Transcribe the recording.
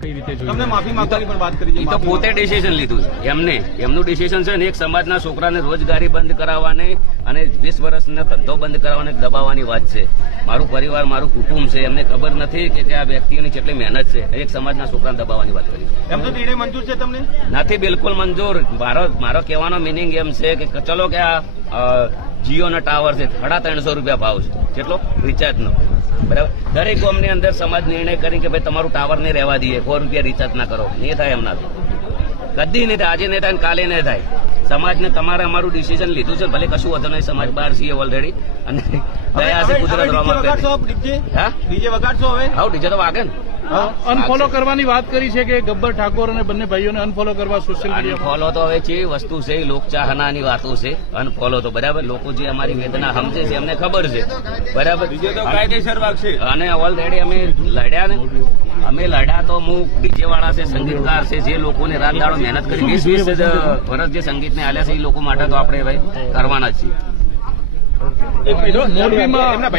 કઈ રીતે તમને જોયું? માફી માંગવાની પણ વાત કરી છે. એ તો પોતે ડિસિઝન લીધું એમનું ડિસિઝન છે ને એક સમાજના છોકરાને રોજગારી બંધ કરાવવાની અને 20 વર્ષનો ધંધો બંધ કરાવવાને દબાવવાની વાત છે. મારું પરિવાર મારું કુટુંબ છે એમને ખબર નથી કે આ વ્યક્તિઓની કેટલી મહેનત છે. એક સમાજના છોકરાને દબાવવાની વાત કરી એમ તો નિર્ણય મંજૂર છે તમને? નથી બિલકુલ મંજૂર. મારો કહેવાનો મિનિંગ એમ છે કે ચલો કે આ જીઓનો ટાવર છે 350 રૂપિયા ભાવ છે કેટલો રિચાર્જનો, બરાબર. દરેક ગામની અંદર સમાજ નિર્ણય કરી કે ભાઈ તમારું ટાવર નહીં રહેવા દઈએ, 4 રૂપિયા રિચાર્જ ના કરો. નહીં થાય એમનાથી, કદી નહીં થાય. આજે નહીં થાય કાલે નહીં થાય. સમાજને તમારે અમારું ડિસિઝન લીધું છે, ભલે કશું વધુ નહીં. સમાજ બહાર છીએ ઓલરેડી અને દયા છે કુદરત રોમાં ડીજે વગાડશો હવે? હા ડીજે તો વાગે ને. અનફોલો કરવાની વાત કરી છે કે ગબ્બર ઠાકોર અને બંને ભાઈઓને અનફોલો કરવા સોશિયલ મીડિયા અનફોલો તો હવે છે વસ્તુ છે, લોકચાહનાની વાતો છે. અનફોલો તો બરાબર, લોકો જે અમારી વેદના સમજે છે એમને ખબર છે, બરાબર. કાયદેસર વાગશે. અને ઓલરેડી અમે લડ્યા ને, અમે લડ્યા તો હું ડીજે વાળા છે, સંગીતકાર છે, જે લોકોને રાત દાડો મહેનત કરી 20 વર્ષ જે સંગીતને આલ્યા છે એ લોકો માટે તો આપણે ભાઈ કરવાના જ છીએ. મોરબીમાં